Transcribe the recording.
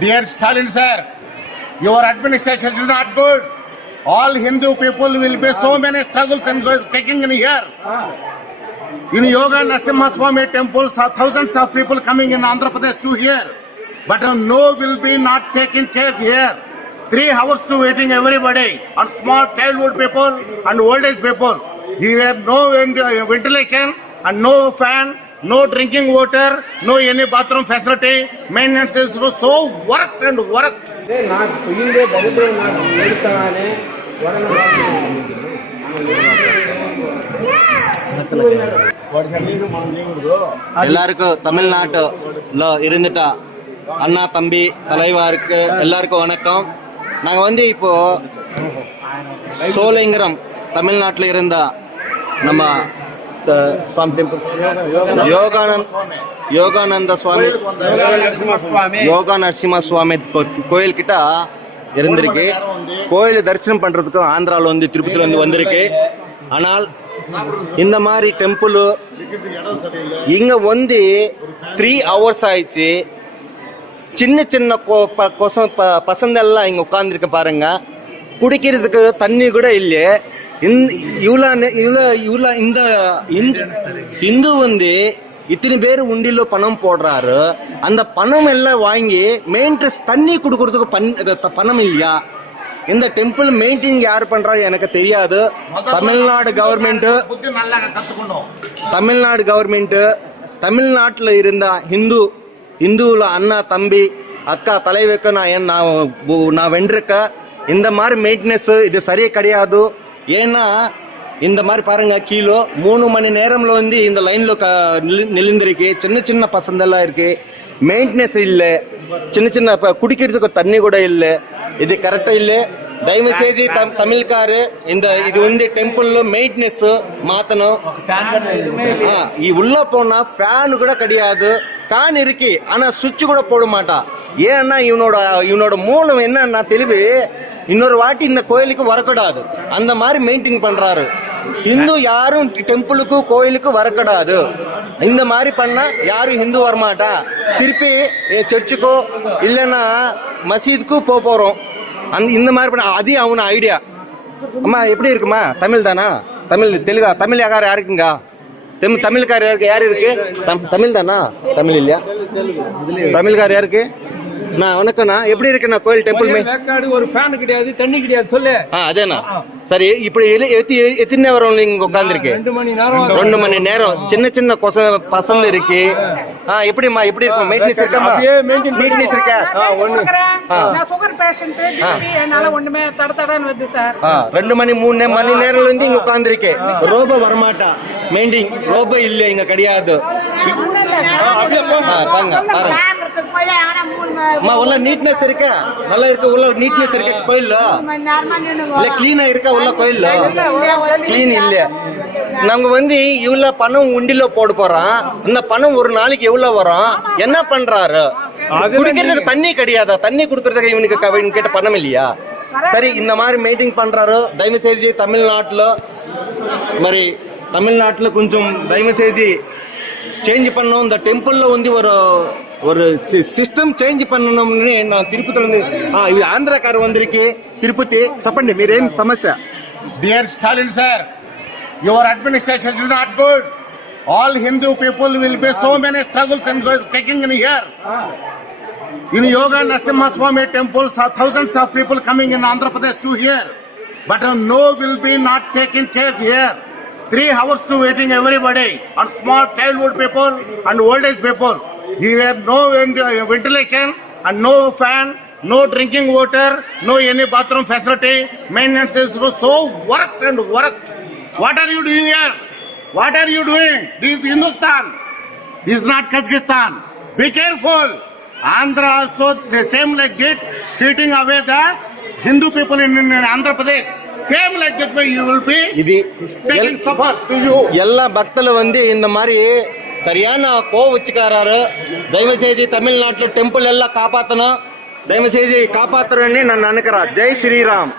Dear Stalin sir, your administration is not good. All Hindu people will be so many struggles and taking in here. In Yoga Narasimha Swami temples, are thousands of people coming in Andhra Pradesh to here. But uh, no will be not taken care here. Three hours to waiting everybody on small childhood people and old age people. Here have no uh, ventilation and no fan, no drinking water, no any bathroom facility, maintenance is so work and work எல்லாருக்கும் தமிழ்நாட்டுல இருந்துட்டா. அண்ணா தம்பி தலைவாருக்கு எல்லாருக்கும் வணக்கம். நாங்கள் வந்து இப்போ சோலைங்கிறம் தமிழ்நாட்டில் இருந்தா நம்ம the Swami temple? Yogananda Yoganand சுவாமி யோகா நரசிம்ம சுவாமி கோயில் கிட்ட இருந்திருக்கு கோயில் தரிசனம் பண்றதுக்கு ஆந்திராவில் வந்து திருப்பதியில் வந்து வந்திருக்கு ஆனால் இந்த மாதிரி டெம்பிள் இங்க வந்து த்ரீ ஹவர்ஸ் ஆயிடுச்சு சின்ன சின்ன கொசம் பசங்க எல்லாம் இங்க உட்காந்துருக்க பாருங்க குடிக்கிறதுக்கு தண்ணி கூட இல்லையே இவ்வளோ இவ்வளோ இவ்வளோ இந்த இந்து- வந்து இத்தனை பேர் உண்டில பணம் போடுறாரு. அந்த பணம் எல்லாம் வாங்கி மெயின்டெனன்ஸ் தண்ணி கொடுக்கறதுக்கு பண் பணம் இல்லையா? இந்த டெம்பிள் மெயின்டைன் யார் பண்றாரு எனக்கு தெரியாது. தமிழ்நாடு கவர்மெண்ட் தமிழ்நாடு கவர்மெண்ட்டு தமிழ்நாட்டில் இருந்த ஹிந்து ஹிந்துவில் அண்ணா தம்பி அக்கா தலைவருக்கு நான் நான் நான் வென்றிருக்க இந்த மாதிரி மெயின்டெனன்ஸ் இது சரியே கிடையாது. ஏன்னா இந்த மாதிரி பாருங்க கீழே மூணு மணி நேரம்ல வந்து இந்த லைன்ல க நிலு- சின்ன சின்ன பசந்தெல்லாம் இருக்கு. மெயின்டெனன்ஸ் இல்லை. சின்ன சின்ன இப்போ குடிக்கிறதுக்கு தண்ணி கூட இல்லை. இது கரெக்டாக இல்லை. தயவு செய்து தம் தமிழ்காரு இந்த இது வந்து டெம்பிள்ல மெயின்டெனன்ஸ் மாத்தணும். ஆ, இ உள்ள போனா ஃபேன் கூட கிடையாது. ஃபேன் இருக்கு ஆனா சுவிட்ச் கூட போட மாட்டான் ஏன்னா இவனோட இவனோட மூலம் என்னன்னா தெளிவு இன்னொரு வாட்டி இந்த கோயிலுக்கு வரக்கூடாது. அந்த மாதிரி மெயின்டைன் பண்றாரு. இந்து யாரும் டெம்பிளுக்கு கோயிலுக்கு வரக்கூடாது. இந்த மாதிரி பண்ணா யாரும் ஹிந்து வரமாட்டா. திருப்பி சர்ச்சுக்கோ இல்லைன்னா மசீதுக்கும் போக போறோம். அந்த இந்த மாதிரி பண்ண அது அவன ஐடியா அம்மா எப்படி இருக்குமா? தமிழ் தானா? தமிழ் தெலுங்கா தமிழ் யார் யாருக்குங்க தமிழ் தமிழ்கார் யாருக்கு? யார் இருக்கு? தம்- தமிழ் தானா? தமிழ் இல்லையா? தமிழ்கார் யாருக்கு? நான் வணக்கம்ண்ணா. எப்படி இருக்குண்ணா கோயில் டெம்பிள் வேக்காடு ஒரு ஃபேன் கிடையாது தண்ணி கிடையாது சொல்லு. ஆ அதேண்ணா. சரி இப்படி எத்தி எத்தனை நேரம் நீங்க உட்காந்துருக்கு ரெண்டு மணி நேரம் ரெண்டு மணி நேரம். சின்ன சின்ன கொச பசங்க இருக்கு. ஆ எப்படிம்மா எப்படி இருக்கும் மெயின்டெனன்ஸ் இருக்காமா அப்படியே maintain மெயின்டெனன்ஸ் இருக்கா. ஆ. நான் சுகர் பேஷண்ட் என்னால ஒண்ணுமே தட தடன்னு வருது சார் ரெண்டு மணி மூணு மணி நேரம்ல இருந்து இங்க உட்காந்துருக்கு ரோபோ வரமாட்டா. மெயின்டிங் ரோபோ இல்ல இங்க கிடையாது. ஆ, பாருங்க பாருங்க. அம்மா உள்ள நீட்னஸ் இருக்கா நல்லா இருக்கு உள்ள நீட்னஸ் இருக்கு கோயில்ல இல்ல கிளீனா இருக்கா உள்ள கோயில்ல கிளீன் இல்ல நாங்க வந்து இவ்வளவு பணம் உண்டில போட போறோம் இந்த பணம் ஒரு நாளைக்கு எவ்வளவு வரும் என்ன பண்றாரு குடிக்கிறதுக்கு தண்ணி கிடையாதா தண்ணி குடுக்கறதுக்கு இவனுக்கு இவனுக்கு கேட்ட பணம் இல்லையா சரி இந்த மாதிரி மீட்டிங் பண்றாரு தயவு செய்து தமிழ்நாட்டுல మరి தமிழ்நாட்டுல கொஞ்சம் தயவு செய்து சேஞ்ச் பண்ணணும் இந்த டெம்பிள்ல வந்து ஒரு ஒரு సిస్టమ్ చేంజ్ பண்ணணும்னு நான் తిరుపతిలో ఉంది ఆ, ఇది ఆంధ్రాకారు వందరికి తిరుపతి చెప్పండి మీరేం సమస్య Dear Stalin sir, your administration is not good. All Hindu people will be so many struggles and go- taking in here. In Yoga Narasimha Swami temples, are thousands of people coming in Andhra Pradesh to here. But uh, no will be not taken care here. Three hours to waiting everybody on small childhood you no ventilation and no fan no drinking water no any bathroom facility maintenance so work and work what are you doing here what are you doing this Hindustan this not Kazakhstan be careful Andhra also same like that treating away the Hindu people in Andhra Pradesh same like that by you will be இது suffer வந்து இந்த மாதிரி சரியான கோ வச்சுக்காராரு தயவு செய்து தமிழ்நாட்டில் temple எல்லாம் காப்பாற்றணும் தயவு செய்து காப்பாற்றுறேன்னு நான் நினைக்கிறேன். ஜெய் ஸ்ரீராம்.